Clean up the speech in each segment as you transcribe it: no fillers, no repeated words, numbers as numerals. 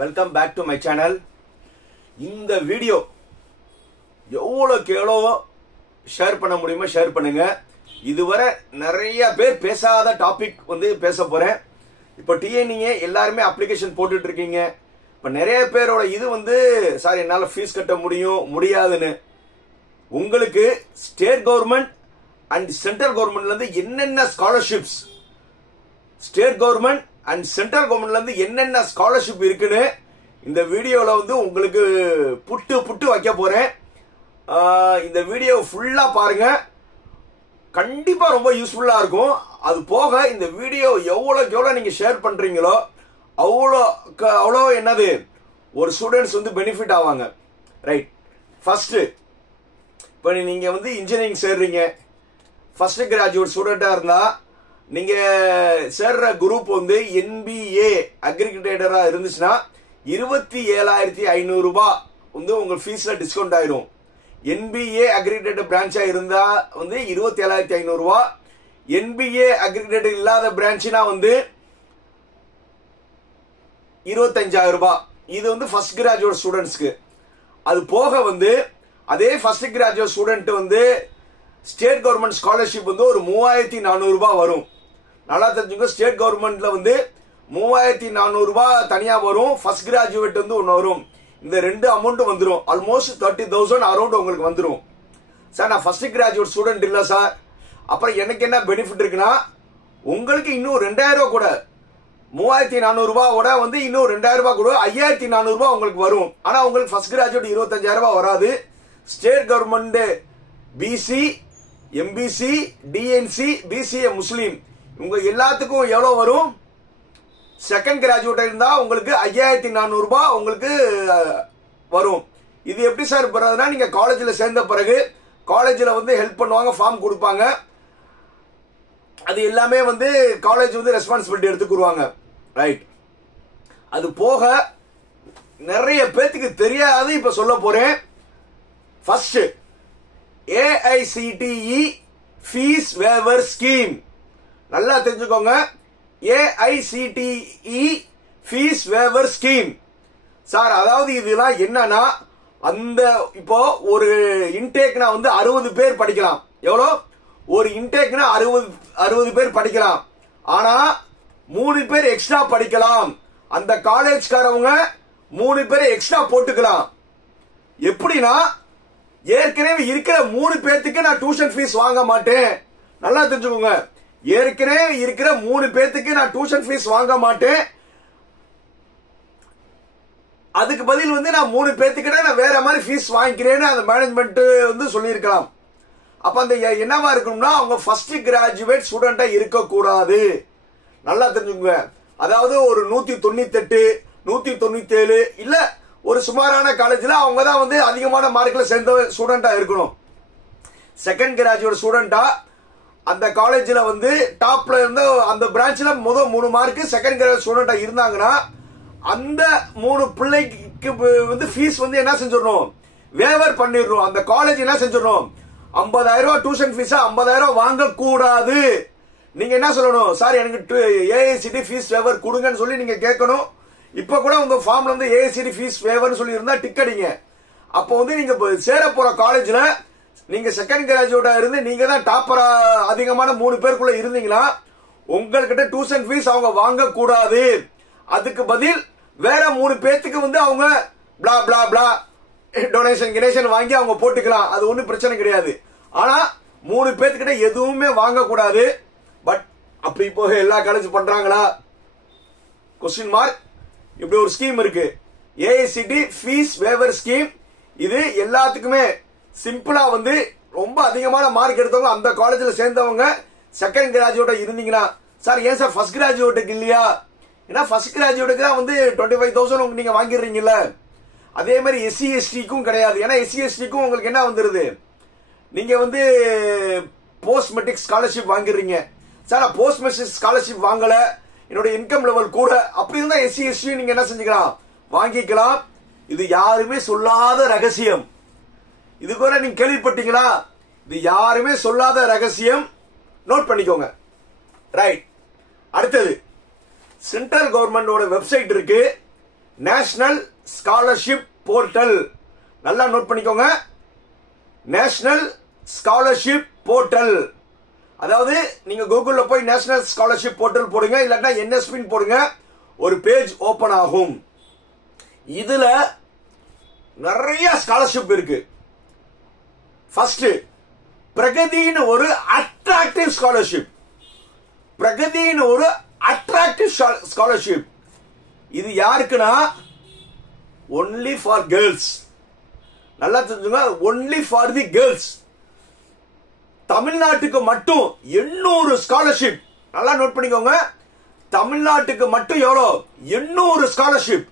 Welcome back to my channel. இந்த video எவ்வளோக்கு எவ்வளோ ஷேர் பண்ண முடியுமோ ஷேர் பண்ணுங்க. இதுவரை நிறைய பேர் பேசாத டாபிக் பேச போறேன். இப்போ டிஎன்ஏ எல்லாருமே அப்ளிகேஷன் போட்டுட்டு இருக்கீங்க. இப்போ நிறைய பேரோட இது சார் என்னால் ஃபீஸ் கட்ட முடியாதுன்னு. உங்களுக்கு ஸ்டேட் கவர்மெண்ட் அண்ட் சென்ட்ரல் கவர்மெண்ட்ல என்னென்ன scholarships, state government and central கவர்மெண்ட்ல என்னென்ன ஸ்காலர்ஷிப் இருக்குன்னு இந்த வீடியோல உங்களுக்கு புட்டு வைக்க போறேன். இந்த வீடியோ ஃபுல்லா பாருங்க, கண்டிப்பா ரொம்ப யூஸ்ஃபுல்லா இருக்கும். அது போக இந்த வீடியோ எவ்வளோக்கு எவ்வளோ நீங்க ஷேர் பண்றீங்களோ அவ்வளோ என்னது ஒரு ஸ்டூடெண்ட்ஸ் பெனிஃபிட் ஆவாங்க. ரைட். ஃபர்ஸ்ட் இப்போ நீங்க இன்ஜினியரிங் சேர்றீங்க, ஃபர்ஸ்ட் கிராஜுவேட் ஸ்டூடெண்டா இருந்தா நீங்க சேர்ற குரூப் NBA அக்ரிகேட்டரா இருந்துச்சுன்னா 27,500 ரூபாய் உங்க ஃபீஸ்ல டிஸ்கவுண்ட் ஆயிரும். NBA அக்ரிகேட்டட் பிரான்ச்சா இருந்தா 27,500 ரூபாய். NBA அக்ரிகேட்டட் இல்லாத பிரான்ச்னா 25,000 ரூபாய். இது ஃபர்ஸ்ட் கிராஜுவேட் ஸ்டூடெண்ட்ஸ்க்கு. அது போக அதே first graduate student state government scholarship ஒரு 3,400 ரூபாய் வரும். நல்லா தெரிஞ்சுங்க, ஸ்டேட் கவர்மெண்ட்ல 3,400 ரூபாய் தனியா வரும், ஃபர்ஸ்ட் கிராஜுவேட் ஒன்னு வரும். இந்த ரெண்டு அமௌண்ட் வந்துடும். ஆல்மோஸ்ட் 30,000 அரௌண்ட் உங்களுக்கு வந்துடும். சார் நான் ஃபர்ஸ்ட் கிராஜுவேட் ஸ்டூடெண்ட் இல்ல சார், அப்புறம் எனக்கு என்ன பெனிஃபிட் இருக்குன்னா உங்களுக்கு இன்னும் 2,000 ரூபாய் கூட, 3,400 ரூபாயோட இன்னும் 2,000 ரூபாய் கூட 5,400 ரூபாய் உங்களுக்கு வரும். ஆனா உங்களுக்கு ஃபர்ஸ்ட் கிராஜுவேட் 25,000 ரூபாய் வராது. State government BC, MBC, DNC, BCA முஸ்லீம் உங்க எல்லாத்துக்கும் எவ்வளவு வரும்? செகண்ட் கிராஜுவேட் இருந்தா உங்களுக்கு 5,400 ரூபாய் உங்களுக்கு வரும். இது எப்படி சார் பண்றதுன்னா, நீங்க காலேஜ்ல சேர்ந்த பிறகு காலேஜ்ல ஹெல்ப் பண்ணுவாங்க, ஃபார்ம் கொடுப்பாங்க. அது எல்லாமே காலேஜ் ரெஸ்பான்சிபிலிட்டி எடுத்துக்குவாங்க. ரைட். அது போக நிறைய பேத்துக்கு தெரியாது, இப்ப சொல்ல போறேன். First AICTE fees waiver scheme. நல்லா தெரிஞ்சுக்கோங்க, AICTE fees waiver scheme. Sir அதாவது இதெல்லாம் என்னன்னா, அந்த இப்போ ஒரு இன்டேக்னா 60 பேர் படிக்கலாம். எவ்வளோ? ஒரு இன்டேக்னா 60 பேர் படிக்கலாம். ஆனா 3 பேர் எக்ஸ்ட்ரா படிக்கலாம். அந்த காலேஜ்காரவங்க 3 பேர் எக்ஸ்ட்ரா போட்டுக்கலாம். எப்படின்னா, ஏற்கனவே இருக்கிற 3 பேத்துக்கு நான் டியூஷன் ஃபீஸ் வாங்க மாட்டேன். நல்லா தெரிஞ்சுக்கோங்க, ஏற்கனவே இருக்கிற 3 பேத்துக்கு நான் டியூஷன் ஃபீஸ் வாங்க மாட்டேன். அதுக்கு பதில் நான் 3 பேத்துக்கிட்ட நான் வேற மாதிரி ஃபீஸ் வாங்கிக்கிறேன்னு அந்த மேனேஜ்மெண்ட் சொல்லியிருக்கலாம். அப்ப அந்த என்னவா இருக்கணும்னா, அவங்க ஃபர்ஸ்ட் கிராஜுவேட் ஸ்டூடெண்டா இருக்கக்கூடாது. நல்லா தெரிஞ்சுக்கோங்க. அதாவது ஒரு 198, 197 இல்ல ஒரு சுமாரான காலேஜ்ல அவங்க தான் அதிகமான மார்க்ல சேர்ந்த ஸ்டூடெண்டா இருக்கணும். செகண்ட் கிராஜுவேட் ஸ்டூடெண்டா அந்த காலேஜ்ல டாப்ல இருந்த அந்த பிரான்ச்ல முதல் 3 மார்க் செகண்ட் கிராஜுவேட் ஸ்டூடெண்டா இருந்தாங்கன்னா அந்த 3 பிள்ளைக்கு ஃபீஸ் என்ன செஞ்சிடணும்? வேவர் பண்ணிடணும். அந்த காலேஜ் என்ன செஞ்சிடணும்? 50,000 ரூபாய் டியூஷன் ஃபீஸா 50,000 ரூபாய் வாங்க கூடாது. நீங்க என்ன சொல்லணும்? சார் எனக்கு AICTE ஃபீஸ் வேவர் கொடுங்கன்னு சொல்லி நீங்க கேட்கணும். இப்ப கூட உங்க ஃபார்ம்ல AICTE ஃபீஸ் வேவர் சொல்லி இருந்தா டிக் அடிங்க. அப்போ நீங்க சேர போற காலேஜ்ல நீங்க செகண்ட் கிராஜுவேட்டா இருந்து நீங்க தான் டாப்பரா அதிகமான 3 பேருக்குள்ள இருந்தீங்கன்னா உங்ககிட்ட டியூஷன் ஃபீஸ் அவங்க வாங்க கூடாது. அதுக்கு பதில் வேற 3 பேத்துக்கு அவங்க பிளா பிளா பிளா டொனேஷன் வாங்கி அவங்க போட்டுக்கலாம். அது ஒன்னும் பிரச்சனை கிடையாது. ஆனா 3 பேத்துக்கிட்ட எதுவுமே வாங்க கூடாது. பட் அப்படி இப்போ எல்லா காலேஜ் பண்றாங்களா? Question mark. இப்படி ஒரு ஸ்கீம் இருக்கு, AICTE ஃபீஸ் வேவர் ஸ்கீம். இது எல்லாத்துக்குமே சிம்பிளா ரொம்ப அதிகமான மார்க் எடுத்தவங்க அந்த காலேஜ்ல சேர்ந்தவங்க செகண்ட் கிராஜுவேட்டா இருந்தீங்கன்னா, சார் ஏன் சார் ஃபர்ஸ்ட் கிராஜுவேட்டுக்கு இல்லையா? ஏன்னா ஃபர்ஸ்ட் கிராஜுவேட்டுக்கு தான் 25,000 நீங்க வாங்கிடுறீங்கல்ல. அதே மாதிரி SC STக்கும் கிடையாது. ஏன்னா SC STக்கும் உங்களுக்கு என்ன வந்துருது? நீங்க போஸ்ட் மெட்ரிக் ஸ்காலர்ஷிப் வாங்கிடுறீங்க. சார் போஸ்ட் மெட்ரிக் ஸ்காலர்ஷிப் வாங்கல, என்னோட இன்கம் லெவல் கூட, அப்படி இருந்தா SC ST நீங்க என்ன செஞ்சுக்கலாம்? வாங்கிக்கலாம். இது யாருமே சொல்லாத ரகசியம். இது கூட நீங்க கேள்விப்பட்டீங்களா? இது யாருமே சொல்லாத ரகசியம். நோட் பண்ணிக்கோங்க. ரைட். அடுத்தது சென்ட்ரல் கவர்மெண்டோட வெப்சைட் இருக்கு. National scholarship portal. நல்லா நோட் பண்ணிக்கோங்க, நேஷனல் ஸ்காலர்ஷிப் போர்ட்டல். அதாவது நீங்க கூகுள்ல போய் நேஷனல் ஸ்காலர்ஷிப் போர்ட்டல் போடுங்க, இல்லன்னா NSP போடுங்க, ஒரு பேஜ் ஓபன் ஆகும். இதுல நிறைய ஸ்காலர்ஷிப் இருக்கு. ஃபர்ஸ்ட் பிரகதின்னு ஒரு அட்ராக்டிவ் ஸ்காலர்ஷிப். பிரகதின்னு ஒரு அட்ராக்டிவ் ஸ்காலர்ஷிப். இது யாருக்குன்னா ஒன்லி ஃபார் கேர்ள்ஸ். நல்லா தெரிஞ்சுங்க, ஒன்லி ஃபார் தி கேர்ள்ஸ். தமிழ்நாட்டுக்கு மட்டும் 800 ஸ்காலர்ஷிப். நல்லா நோட் பண்ணிக்கோங்க, தமிழ்நாட்டுக்கு மட்டும் எவ்வளோ? 800 ஸ்காலர்ஷிப்.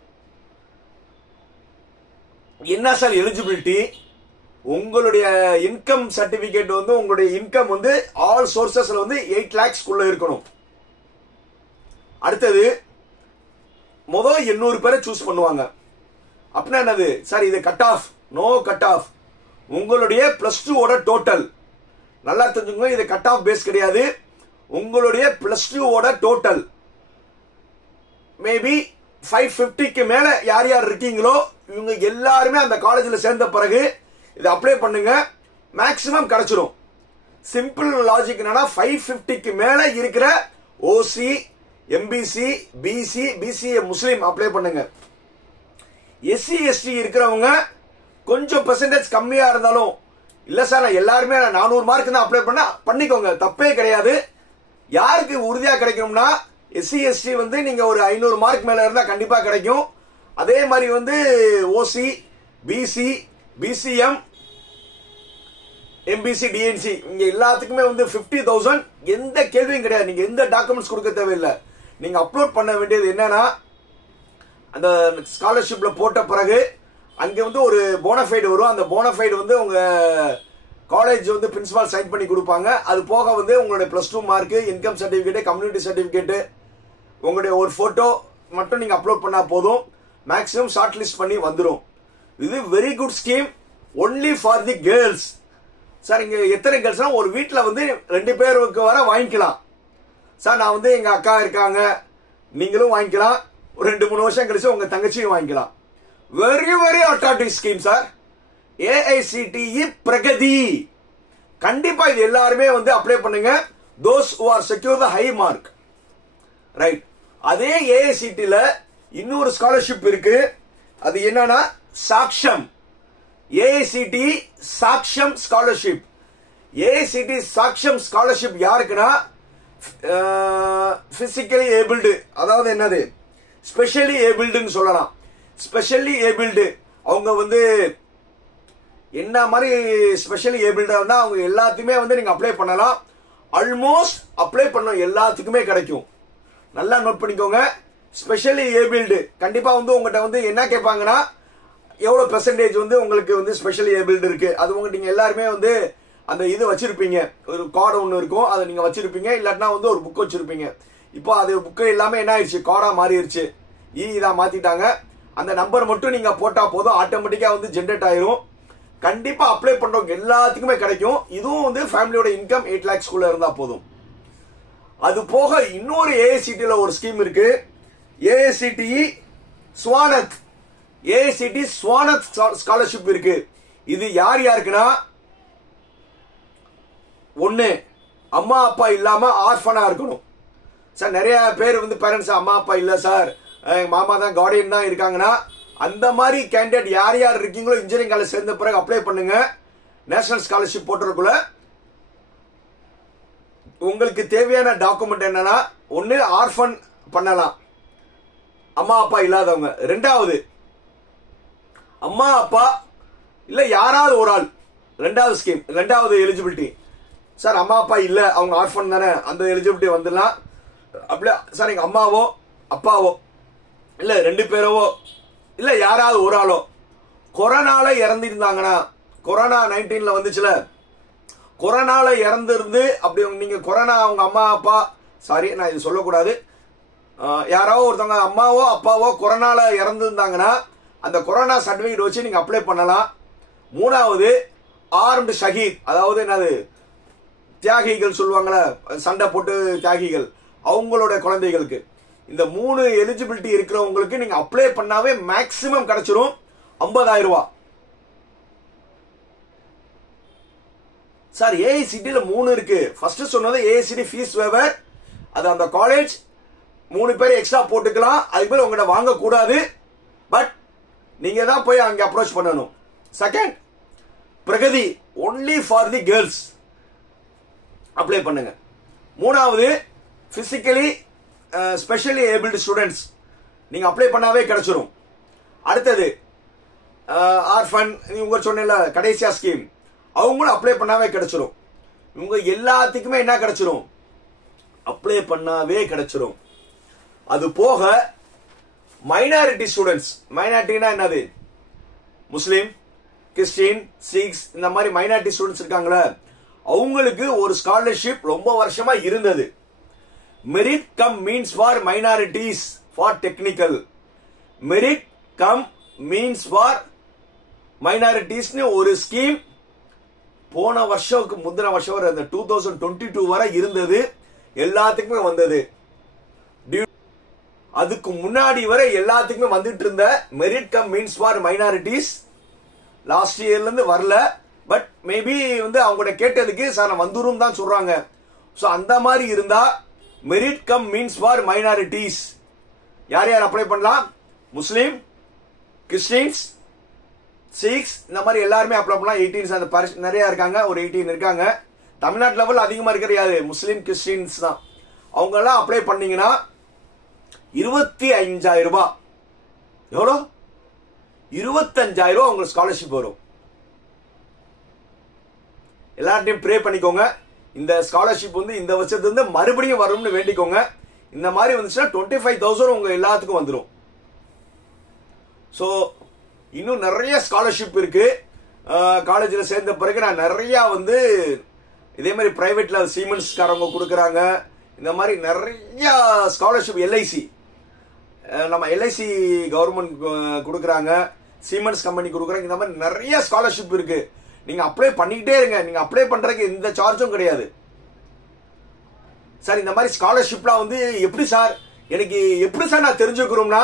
என்ன சார் எலிஜிபிலிட்டி? உங்களுடைய இன்கம் சர்டிபிகேட் வந்து உங்களுடைய இன்கம் வந்து ஆல் சோர்சஸ்ல வந்து 8 lakhs இருக்கணும். அடுத்தது முதல் 800 பேரை சூஸ் பண்ணுவாங்க. அப்படின்னா என்னது சார்? இது cut off? No cut off. உங்களுடைய +2 ஓட டோட்டல். நல்லா தெரிஞ்சுங்க, இது கட் ஆஃப் பேஸ் கிடையாது. உங்களுடைய +2 ஓட டோட்டல் மேபி 550க்கு மேல யார் யார் இருக்கீங்களோ இவங்க எல்லாருமே அந்த காலேஜில் சேர்ந்த பிறகு இதை அப்ளை பண்ணுங்க, மேக்சிமம் கிடைச்சிடும். சிம்பிள் லாஜிக் என்னன்னா 550க்கு மேல இருக்கிற OC, MBC, BC, BCA முஸ்லீம் அப்ளை பண்ணுங்க. SC ST இருக்கிறவங்க கொஞ்சம் பெர்சன்டேஜ் கம்மியா இருந்தாலும், இல்ல சார் நான் எல்லாருமே 400 மார்க் தான் அப்ளை பண்ணிக்கோங்க, தப்பே கிடையாது. யாருக்கு உறுதியா கிடைக்கும்னா SC ST வந்து நீங்க ஒரு 500 மார்க் மேல இருந்தா கண்டிப்பா கிடைக்கும். அதே மாதிரி வந்து OC, BC, BCM, MBC, DNC இங்க எல்லாத்துக்குமே வந்து 50,000. எந்த கேள்வியும் கிடையாது. நீங்க எந்த டாக்குமெண்ட்ஸ் கொடுக்க தேவையில்லை. நீங்க அப்லோட் பண்ண வேண்டியது என்னன்னா, அந்த ஸ்காலர்ஷிப்ல போட்ட பிறகு அங்க வந்து ஒரு போனஃபைடு வரும். அந்த போனஃபைடு வந்து உங்க காலேஜ் வந்து பிரின்சிபால் சைன் பண்ணி கொடுப்பாங்க. அது போக வந்து உங்களுடைய +2 mark, income certificate, community certificate, உங்களுடைய ஒரு போட்டோ மட்டும் நீங்க அப்லோட் பண்ணா போதும். மேக்ஸிமம் ஷார்ட் லிஸ்ட் பண்ணி வந்துடும். இது very good scheme, only for the girls. Sir இங்க எத்தனை கேர்ள்ஸ்னா ஒரு வீட்டில் வந்து 2 பேருக்கு வர வாங்கிக்கலாம். சார் நான் வந்து எங்க அக்கா இருக்காங்க, நீங்களும் வாங்கிக்கலாம். ஒரு 2-3 வருஷம் கழிச்சு உங்க தங்கச்சியும் வாங்கிக்கலாம். Very very attractive scheme sir. AICTE Pragati. கண்டிப்பா இது எல்லாருமே வந்து அப்ளை பண்ணுங்க. those who are secure the high mark. Right. அதே AICTE-ல இன்னொரு ஸ்காலர்ஷிப் இருக்கு. அது என்னன்னா Saksham. AICTE Saksham scholarship. AICTE Saksham scholarship யாருக்குன்னா பிசிக்கலி ஏபிள்டு, அதாவது என்னது ஸ்பெஷலி ஏபிள்டுன்னு சொல்லலாம். ஸ்பெஷலி ஏபிள்டு அவங்க வந்து என்ன மாதிரி ஸ்பெஷலி ஏபிள்டா இருந்தா அவங்க எல்லாத்தையுமே வந்து நீங்க அப்ளை பண்ணலாம். ஆல்மோஸ்ட் அப்ளை பண்ண எல்லாத்துக்குமே கிடைக்கும். நல்லா நோட் பண்ணிக்கோங்க. ஸ்பெஷலி ஏபிள்டு கண்டிப்பா வந்து உங்ககிட்ட வந்து என்ன கேட்பாங்கன்னா, எவ்வளவு பெர்சன்டேஜ் வந்து உங்களுக்கு வந்து ஸ்பெஷலி ஏபிள்டு இருக்கு. அது உங்ககிட்ட நீங்க எல்லாருமே வந்து அந்த இது வச்சிருப்பீங்க, ஒரு கார்டு ஒன்று இருக்கும், அதை நீங்க வச்சிருப்பீங்க. இல்லாட்டினா வந்து ஒரு புக் வச்சிருப்பீங்க. இப்போ அது புக்கு எல்லாமே என்ன ஆயிடுச்சு, கார்டா மாறிடுச்சு, இதான் மாத்திட்டாங்க. அந்த நம்பர் மட்டும் நீங்க போட்டா போதும், ஆட்டோமேட்டிக்கா வந்து ஜென்ரேட் ஆயிரும். கண்டிப்பா அப்ளை பண்றவங்க எல்லாத்துக்குமே கிடைக்கும். இதுவும் வந்து ஃபேமிலியோட இன்கம் 8 lakhs இருந்தா போதும். அது போக இன்னொரு AICTE-ல ஒரு ஸ்கீம் இருக்கு. AICTE ஸ்வானத். AICTE ஸ்வானத் ஸ்காலர்ஷிப் இருக்கு. இது யார் யாருக்குன்னா, ஒண்ணு அம்மா அப்பா இல்லாம ஆர்ஃபனா இருக்கணும். சார் நிறைய பேர் வந்து பேரண்ட்ஸ் அம்மா அப்பா இல்ல சார், மாமா தான் கார்டியன் தான் இருக்காங்கன்னா, அந்த மாதிரி கேண்டிடேட் யார் யார் இருக்கீங்களோ இன்ஜினியரிங் காலேஜ் சேர்ந்த பிறகு அப்ளை பண்ணுங்க. நேஷனல் ஸ்காலர்ஷிப் போட்டுறதுக்குள்ள உங்களுக்கு தேவையான டாக்குமெண்ட் என்னன்னா, ஒன்னு ஆர்ஃபன் பண்ணலாம் அம்மா அப்பா இல்லாதவங்க. 2வது அம்மா அப்பா இல்ல யாராவது ஒரு ஆள். 2வது ஸ்கீம், 2வது எலிஜிபிலிட்டி. சார் அம்மா அப்பா இல்ல, அவங்க ஆர்ஃபன் தானே, அந்த எலிஜிபிலிட்டி வந்துடலாம். அப்படியே சார் எங்க அம்மாவோ அப்பாவோ இல்ல 2 பேரவோ இல்ல யாராவது ஒரு ஆளோ கொரோனால இறந்திருந்தாங்கன்னா, கொரோனா 19 வந்துச்சுல, கொரோனால இறந்திருந்து அப்படி நீங்க கொரோனா அவங்க அம்மா அப்பா, சாரி நான் இது சொல்லக்கூடாது, யாரோ ஒருத்தவங்க அம்மாவோ அப்பாவோ கொரோனால இறந்துருந்தாங்கன்னா அந்த கொரோனா சர்டிபிகேட் வச்சு நீங்க அப்ளை பண்ணலாம். 3வது ஆர்ம்டு ஷஹீத், அதாவது என்னது தியாகிகள் சொல்லுவாங்கல்ல, சண்டை போட்டு தியாகிகள், அவங்களோட குழந்தைகளுக்கு. இந்த 3 எலிஜிபிலிட்டி இருக்கிறவங்களுக்கு நீங்க அப்ளை பண்ணாவே மேக்ஸிமம் கிடைச்சிரும் 50,000 ரூபாய். சார் ஏஐசிடில 3 இருக்கு. ஃபர்ஸ்ட் சொன்னது ஏஐசிடி ஃபீஸ் வேவர், அது அந்த காலேஜ் 3 பேர் எக்ஸ்ட்ரா போட்டுக்கலாம், அதுக்கு பேர் உங்ககிட்ட வாங்க கூடாது, பட் நீங்க தான் போய் அங்க அப்ரோச் பண்ணணும். Second Pragati only for the girls, apply பண்ணுங்க. மூணாவது பிசிக்கலி ஸ்பெஷலி ஏபிள்டு ஸ்டூடெண்ட்ஸ், நீங்க அப்ளை பண்ணாவே கிடைச்சிரும். அடுத்தது ஆர்ஃபன், இவங்க சொன்ன கடைசியா ஸ்கீம், அவங்களும் அப்ளை பண்ணாவே கிடைச்சிரும். இவங்க எல்லாத்துக்குமே என்ன கிடைச்சிரும், அப்ளை பண்ணாவே கிடைச்சிரும். அது போக மைனாரிட்டி ஸ்டூடெண்ட்ஸ், மைனாரிட்டினா என்னது, முஸ்லீம், கிறிஸ்டின், சிக்ஸ், இந்த மாதிரி மைனாரிட்டி ஸ்டூடெண்ட்ஸ் இருக்காங்களே, அவங்களுக்கு ஒரு ஸ்காலர்ஷிப் ரொம்ப வருஷமா இருந்தது. Merit cum means for minorities for technical, merit cum means for மைனாரிட்டிஸ்னு ஒரு ஸ்கீம் போன வருஷத்துக்கு முந்தின வருஷம் வரை, அந்த 2022 வரை இருந்தது, எல்லாத்துக்குமே வந்தது. அதுக்கு முன்னாடி வரை எல்லாத்துக்குமே வந்துட்டு இருந்த merit cum means for minorities last இயர்ல இருந்து வரல. பட் மேபி அவங்க கேட்டதுக்கு சார் நான் வந்துரும் தான் சொல்றாங்க. சோ அந்த மாதிரி இருந்தா merit cum means for minorities யார் யார் அப்ளை பண்ணலாம், முஸ்லீம், கிறிஸ்டியன்ஸ், சிக்ஸ், இந்த மாதிரி எல்லாருமே அப்ளை பண்ணலாம். 18 அந்த நிறைய இருக்காங்க, ஒரு 18 இருக்காங்க. தமிழ்நாட்டு லெவல் அதிகமா இருக்கிறது முஸ்லீம் கிறிஸ்டியன்ஸ் தான். அவங்க எல்லாம் அப்ளை பண்ணீங்கன்னா 25,000 ரூபாய், எவ்வளோ 25,000 ரூபாய் உங்களுக்கு ஸ்காலர்ஷிப் வரும். எல்லார்ட்டையும் ப்ரே பண்ணிக்கோங்க. இந்த ஸ்காலர்ஷிப் இந்த வருஷத்துல மறுபடியும் வரும்னு வேண்டிக்கோங்க. இந்த மாதிரி வந்துச்சுன்னா 25,000 உங்க எல்லாத்துக்கும் வந்துடும். ஸோ இன்னும் நிறைய ஸ்காலர்ஷிப் இருக்கு. காலேஜில் சேர்ந்த பிறகு நான் நிறைய இதே மாதிரி பிரைவேட்ல சீமென்ஸ்காரங்க கொடுக்குறாங்க. இந்த மாதிரி நிறைய ஸ்காலர்ஷிப், எல்ஐசி, நம்ம எல்ஐசி கவர்மெண்ட் கொடுக்குறாங்க, சீமென்ஸ் கம்பெனி கொடுக்குறாங்க. இந்த மாதிரி நிறைய ஸ்காலர்ஷிப் இருக்கு. நீங்க அப்ளை பண்ணிக்கிட்டே இருங்க. நீங்க அப்ளை பண்றதுக்கு எந்த சார்ஜும் கிடையாது. சார் இந்த மாதிரி ஸ்காலர்ஷிப்லாம் எப்படி சார், எனக்கு எப்படி சார் நான் தெரிஞ்சுக்கிறோம்னா,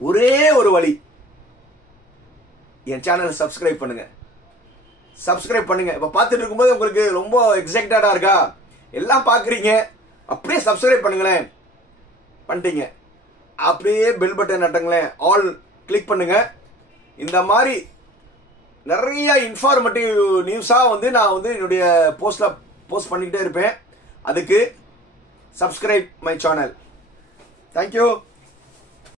ஒரே ஒரு வழி, என் சேனலை சப்ஸ்கிரைப் பண்ணுங்க. சப்ஸ்கிரைப் பண்ணுங்க. இப்ப பார்த்துட்டு இருக்கும்போது உங்களுக்கு ரொம்ப எக்ஸைட்டடா இருக்கா, எல்லாம் பாக்குறீங்க, அப்படியே சப்ஸ்கிரைப் பண்ணுங்களேன். பண்ணிட்டீங்க, அப்படியே பெல் பட்டன் நட்டுங்களேன், ஆல் கிளிக் பண்ணுங்க. இந்த மாதிரி நிறைய இன்ஃபார்மேட்டிவ் நியூஸா நான் என்னுடைய போஸ்ட்ல போஸ்ட் பண்ணிக்கிட்டே இருப்பேன். அதுக்கு சப்ஸ்கிரைப் மை சேனல். தேங்க்யூ.